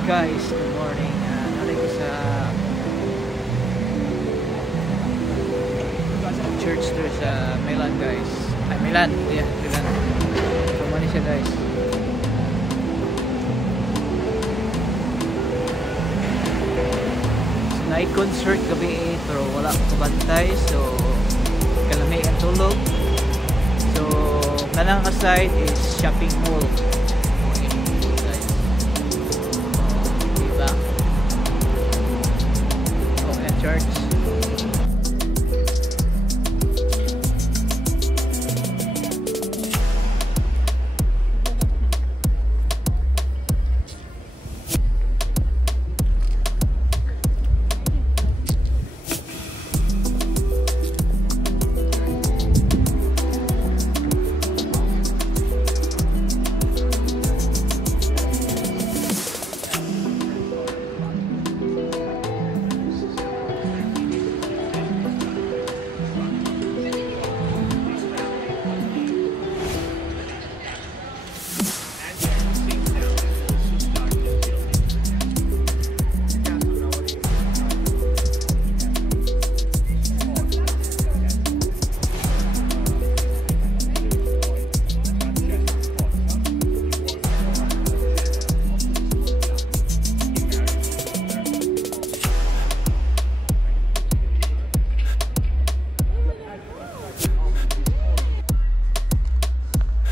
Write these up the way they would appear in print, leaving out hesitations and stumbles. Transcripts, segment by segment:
Hi guys, good morning. Nalito sa church there sa Milan guys. Milan, yeah, Milan. Kumani siya guys. So, na-concert gabi pero wala ko bantay. So, kalami ang tulog. So, kanang aside is shopping mall. Church.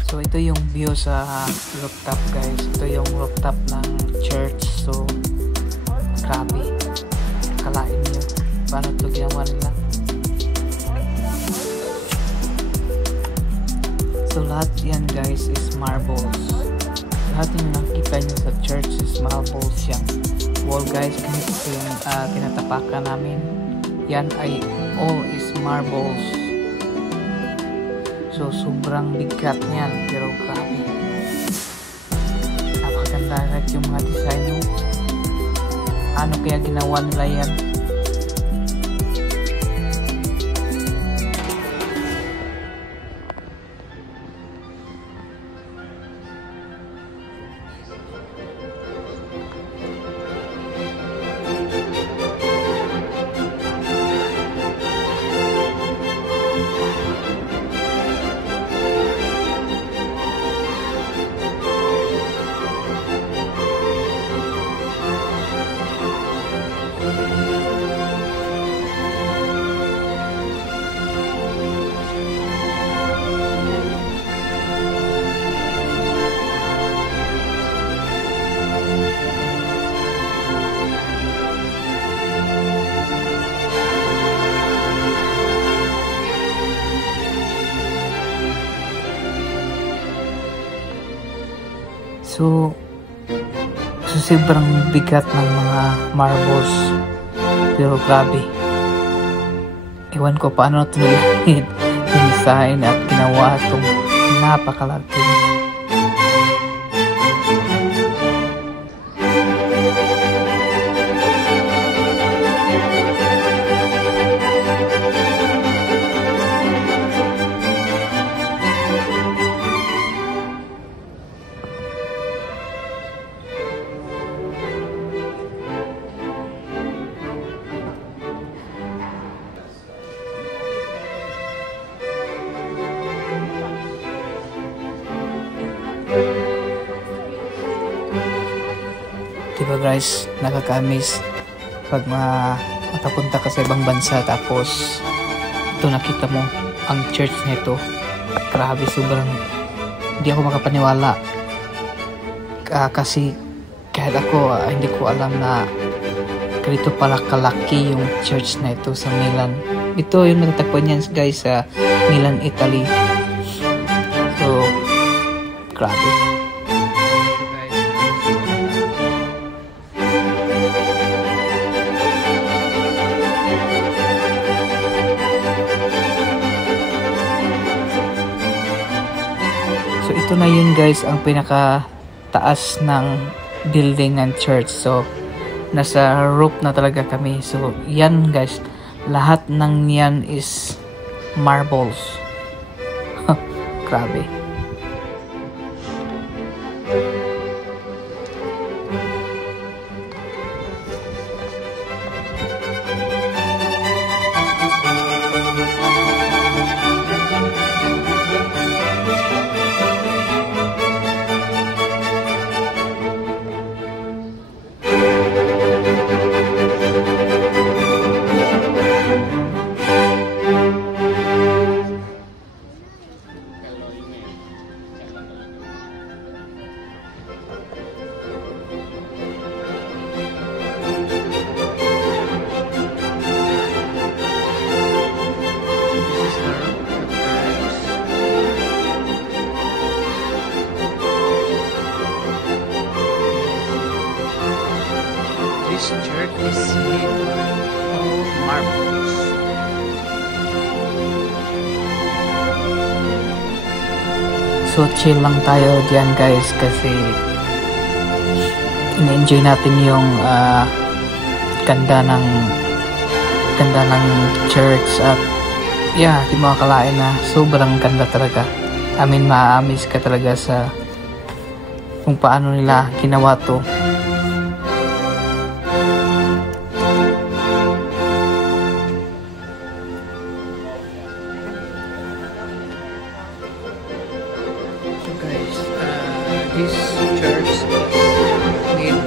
So ito yung view sa rooftop guys. Ito yung rooftop ng church. So grabe. Kalain nyo paano ito ginawa nila. So lahat yan guys is marbles. Lahat yung nakita nyo sa church is marbles yan. Wall guys, ganito yung tinatapakan namin. Yan ay all is marbles. So, sobrang bigat niyan. Pero grabe. Napakaganda rin yung mga design mo. Ano kaya ginawa nila yan? So sobrang bigat ng mga marbles. Pero grabe. Ewan ko paano ito nilahid. Design at ginawa itong napakalaki. Diba guys, nakaka-amaze pag makapunta ka sa ibang bansa tapos ito nakita mo ang church nito. Grabe, sobrang hindi ako makapaniwala kasi kahit ako hindi ko alam na ganito pala kalaki yung church na ito sa Milan. Ito yung natatagpuan niyan guys sa Milan, Italy. So grabe. So ito na yun guys ang pinaka taas ng building ng church. So nasa roof na talaga kami. So yan guys, lahat ng yan is marbles. Grabe. this church is made of marbles. So chill lang tayo diyan guys kasi in-enjoy natin yung ganda ng church at yeah, di mo akalain na sobrang ganda talaga. I mean, ma-amaze ka talaga sa kung paano nila ginawa to. So guys, this church is made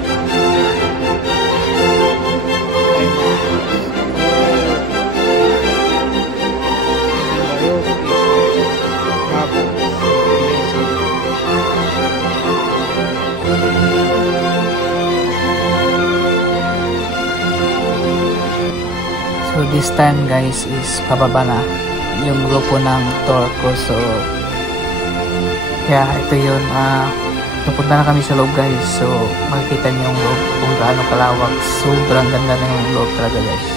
So this time guys is pababa na yung grupo ng tour ko. So yeah, ito yun. Napunta na kami sa loob guys. So makikita niyo yung loob kung gaano kalawak. Sobrang ganda na yung loob talaga guys.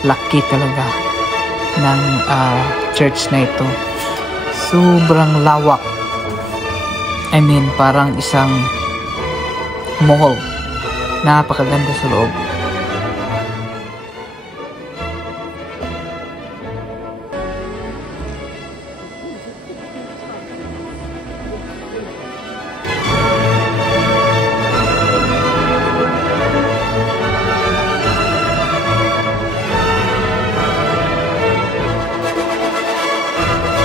Lucky talaga ng church na ito. Sobrang lawak. I mean, parang isang mall. Napakaganda sa loob.